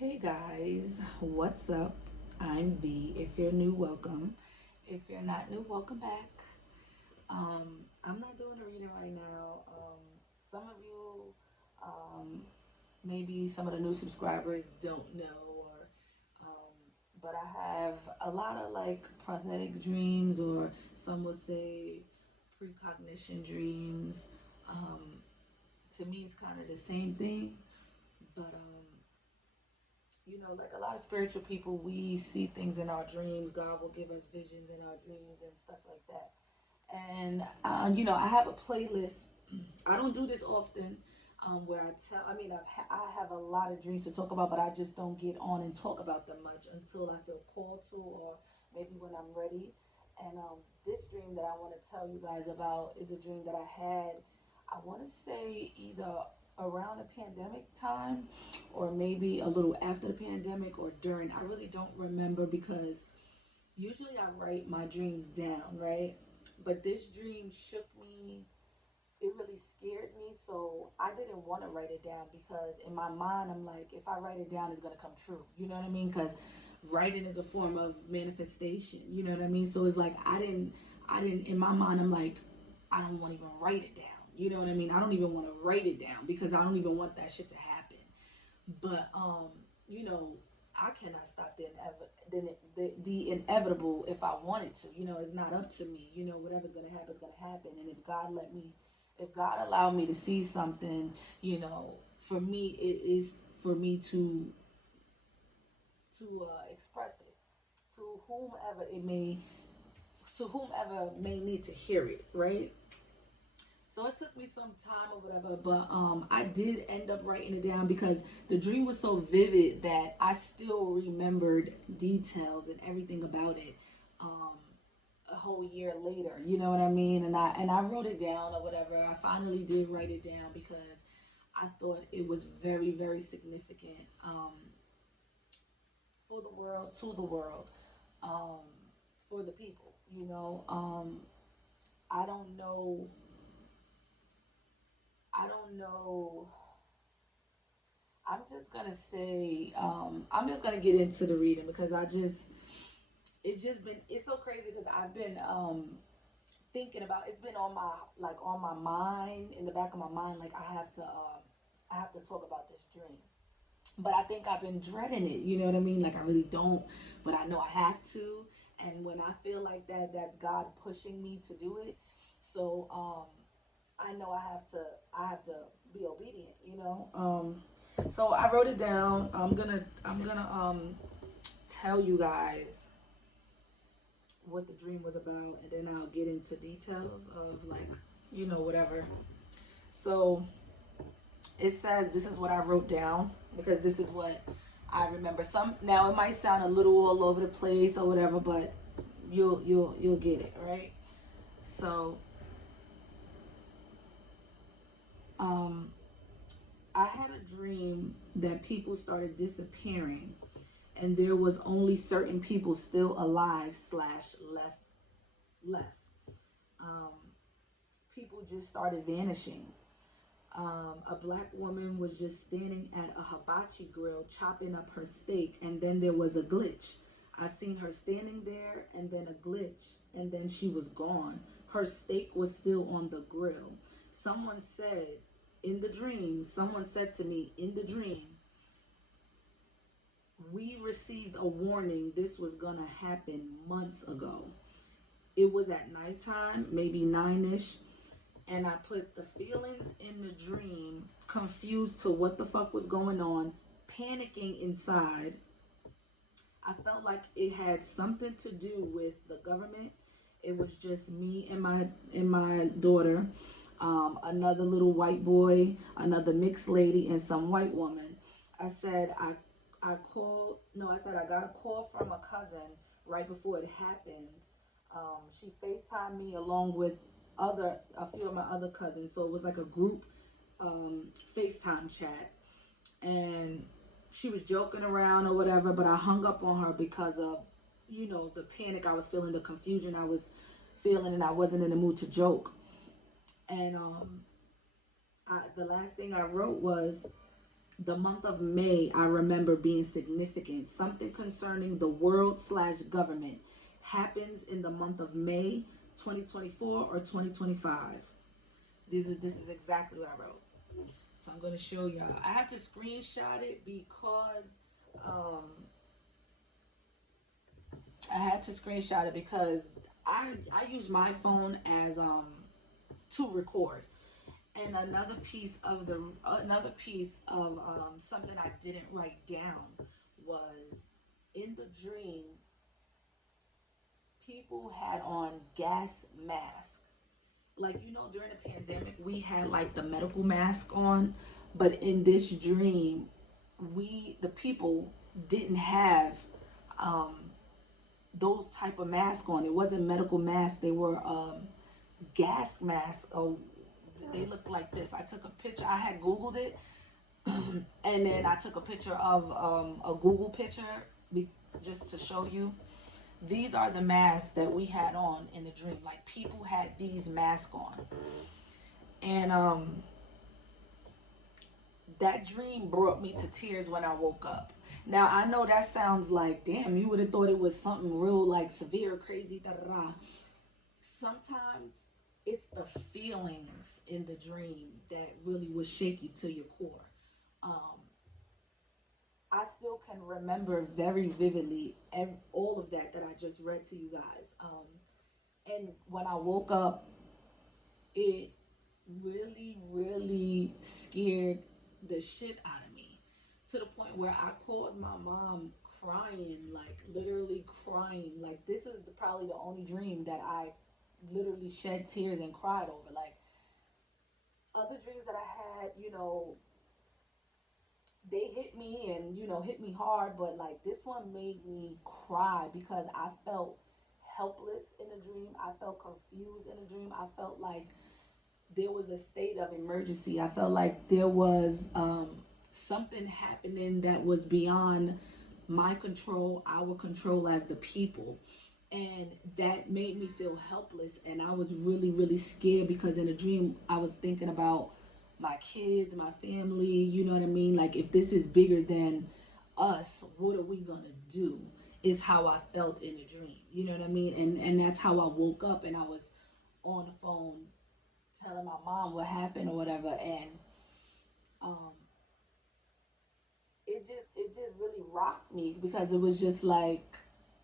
Hey guys, what's up? I'm V. If you're new, welcome. If you're not new, welcome back. I'm not doing a reading right now. Some of you, maybe some of the new subscribers don't know, um, but I have a lot of like prophetic dreams, or some would say precognition dreams. Um, to me, it's kind of the same thing, but like a lot of spiritual people, we see things in our dreams. God will give us visions in our dreams and stuff like that. And I have a playlist. I don't do this often, where I tell. I mean, I have a lot of dreams to talk about, but I just don't get on and talk about them much until I feel called to, or maybe when I'm ready. And this dream that I want to tell you guys about is a dream that I had. I want to say either around the pandemic time, or maybe a little after the pandemic, or during. I really don't remember, because usually I write my dreams down, right? But this dream shook me. It really scared me, so I didn't want to write it down, because in my mind I'm like, if I write it down, it's gonna come true. You know what I mean? Because writing is a form of manifestation. You know what I mean? So it's like I didn't. In my mind, I'm like, I don't want to even write it down. You know what I mean? I don't even want to write it down, because I don't even want that shit to happen. But you know, I cannot stop the inevitable if I wanted to. It's not up to me. Whatever's gonna happen is gonna happen. And if God allowed me to see something, for me it is for me to express it to whomever may need to hear it, right? So it took me some time or whatever, but I did end up writing it down, because the dream was so vivid that I still remembered details and everything about it. Um, a whole year later, you know what I mean? And I wrote it down or whatever. I finally did write it down, because I thought it was very, very significant, for the world, to the world, um, for the people. I don't know. I don't know. I'm just gonna get into the reading, because it's so crazy, because I've been thinking about, it's been on my mind, in the back of my mind, like I have to talk about this dream. But I think I've been dreading it, you know what I mean? Like, I really don't, but I know I have to. And when I feel like that, that's God pushing me to do it. So I know I have to be obedient. So I wrote it down. I'm gonna tell you guys what the dream was about, and then I'll get into details of, like, whatever. So it says, this is what I wrote down, because this is what I remember. Some Now, it might sound a little all over the place or whatever, but you'll get it, right? So um I had a dream that people started disappearing, and there was only certain people still alive slash left. Um, People just started vanishing. A black woman was just standing at a hibachi grill chopping up her steak, and then there was a glitch. I seen her standing there, and then a glitch, and then she was gone. Her steak was still on the grill. Someone said to me in the dream, we received a warning this was gonna happen months ago. It was at nighttime, maybe 9ish, and I put the feelings in the dream, confused to what the fuck was going on, panicking inside. I felt like it had something to do with the government. It was just me and my daughter, another little white boy, another mixed lady, and some white woman. I said I called. No, I said I got a call from a cousin right before it happened. She FaceTimed me along with a few of my other cousins, so it was like a group FaceTime chat, and she was joking around or whatever, but I hung up on her because of, the panic I was feeling, the confusion I was feeling, and I wasn't in the mood to joke. And the last thing I wrote was, The month of May, I remember being significant. Something concerning the world/government happens in the month of May 2024 or 2025. This is exactly what I wrote. So I'm going to show y'all. I had to screenshot it because um, I use my phone as to record. And another piece of something I didn't write down was, in the dream, people had on gas masks. Like, during the pandemic, we had like the medical mask on, but in this dream, the people didn't have um, those type of masks on. It wasn't medical masks. They were gas masks. Oh, they looked like this. I took a picture. I had Googled it, and then I took a picture of a Google picture just to show you. These are the masks that we had on in the dream. Like, people had these masks on, and that dream brought me to tears when I woke up. Now, I know that sounds like, damn, you would have thought it was something real, like severe, crazy, da da da. Sometimes it's the feelings in the dream that really was shaky to your core. Um, I still can remember very vividly all of that I just read to you guys. And when I woke up, it really, really scared the shit out of me, to the point where I called my mom crying, like literally crying. Like, this is probably the only dream that I literally shed tears and cried over. Like, other dreams that I had, they hit me and, hit me hard, but like, this one made me cry because I felt helpless in the dream. I felt confused in the dream. I felt like there was a state of emergency. I felt like there was something happening that was beyond my control, our control as the people. And that made me feel helpless. And I was really, really scared because in a dream, I was thinking about my kids, my family, you know what I mean? Like, if this is bigger than us, what are we going to do? Is how I felt in a dream. You know what I mean? And that's how I woke up, and I was on the phone telling my mom what happened or whatever. And um, it just really rocked me because it was just like,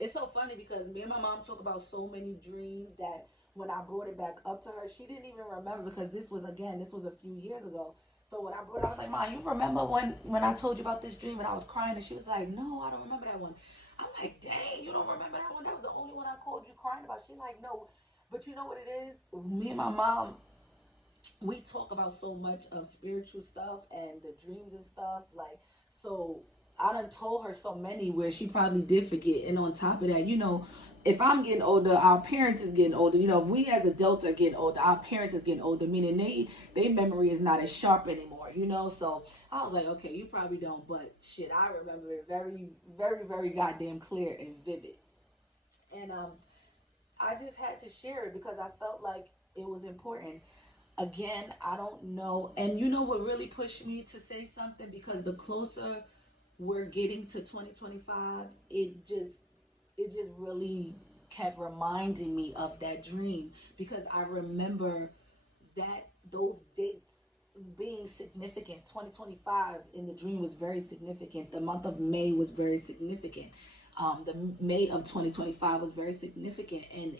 it's so funny because me and my mom talk about so many dreams that when I brought it back up to her, she didn't even remember, because this was a few years ago. So when I brought it, I was like, Mom, you remember when I told you about this dream and I was crying? And she was like, no, I don't remember that one. I'm like, dang, you don't remember that one? That was the only one I called you crying about. She like, no. But you know what it is? Me and my mom, we talk about so much of spiritual stuff and the dreams and stuff. Like, so I done told her so many where she probably did forget. And on top of that, if I'm getting older, our parents is getting older. If we as adults are getting older, our parents is getting older, meaning their memory is not as sharp anymore. So I was like, okay, you probably don't, but shit, I remember it very, very, very goddamn clear and vivid. And I just had to share it because I felt like it was important. Again, I don't know. And you know what really pushed me to say something? Because the closer we're getting to 2025, it just really kept reminding me of that dream, because I remember that those dates being significant. 2025 in the dream was very significant. The month of May was very significant. The May of 2025 was very significant, and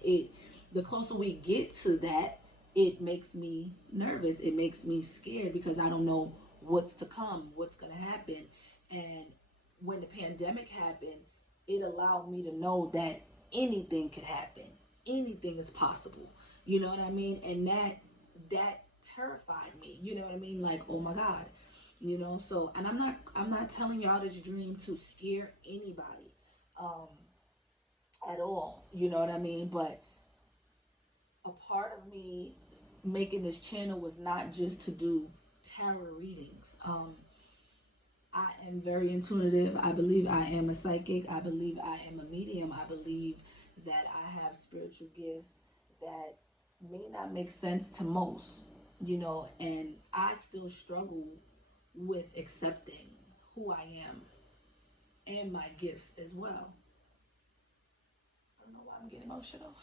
the closer we get to that, it makes me nervous. It makes me scared because I don't know what's to come, what's going to happen. And when the pandemic happened, it allowed me to know that anything could happen. Anything is possible. You know what I mean? And that terrified me. You know what I mean? Like, oh my God. So, and I'm not telling y'all this dream to scare anybody at all. You know what I mean? But a part of me making this channel was not just to do tarot readings. I am very intuitive. I believe I am a psychic. I believe I am a medium. I believe that I have spiritual gifts that may not make sense to most, and I still struggle with accepting who I am and my gifts as well. I don't know why I'm getting emotional.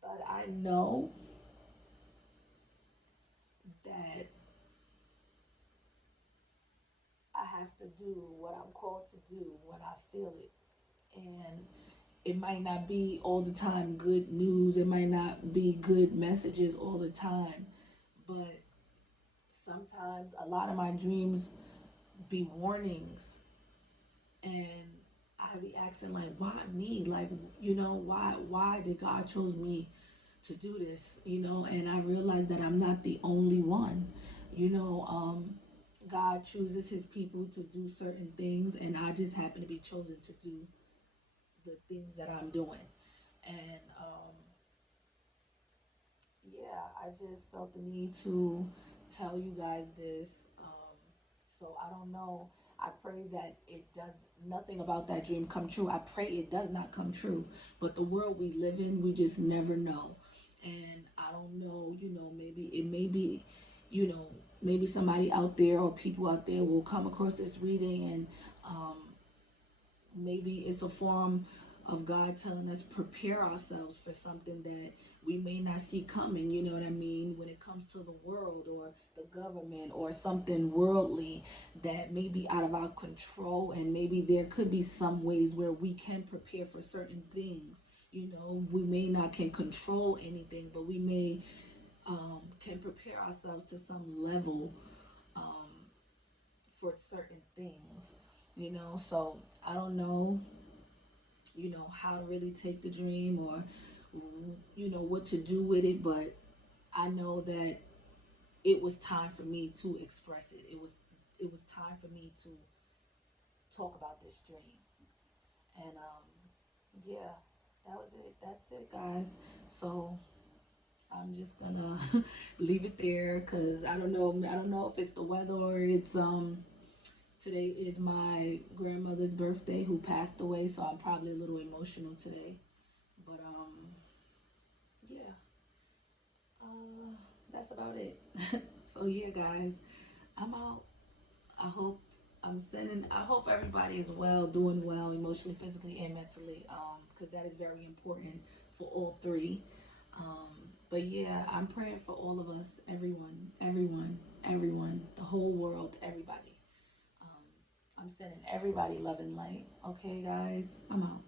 But I know that I have to do what I'm called to do when I feel it. And it might not be all the time good news, it might not be good messages all the time, but sometimes a lot of my dreams be warnings, and I be asking like, why me? Like, why did God chose me to do this? And I realize that I'm not the only one. You know, God chooses His people to do certain things, and I just happen to be chosen to do the things that I'm doing. And yeah, I just felt the need to tell you guys this. So I don't know. I pray that it does nothing about that dream come true. I pray it does not come true. But the world we live in, we just never know. And I don't know, maybe it may be, you know, maybe somebody out there or people out there will come across this reading, and maybe it's a form of God telling us prepare ourselves for something that we may not see coming, you know what I mean, when it comes to the world or the government or something worldly that may be out of our control. And maybe there could be some ways where we can prepare for certain things. We may not can control anything, but we may can prepare ourselves to some level for certain things. So I don't know, how to really take the dream, or what to do with it, but I know that it was time for me to express it. It was time for me to talk about this dream. And yeah, that was it. That's it, guys. So I'm just gonna leave it there, because I don't know if it's the weather or it's today is my grandmother's birthday who passed away, so I'm probably a little emotional today. But yeah, uh, that's about it. So yeah, guys, I'm out. I hope I hope everybody is well, doing well, emotionally, physically, and mentally, because that is very important for all three. Um, but yeah, I'm praying for all of us, everyone, the whole world, everybody. Um, I'm sending everybody love and light. Okay, guys, I'm out.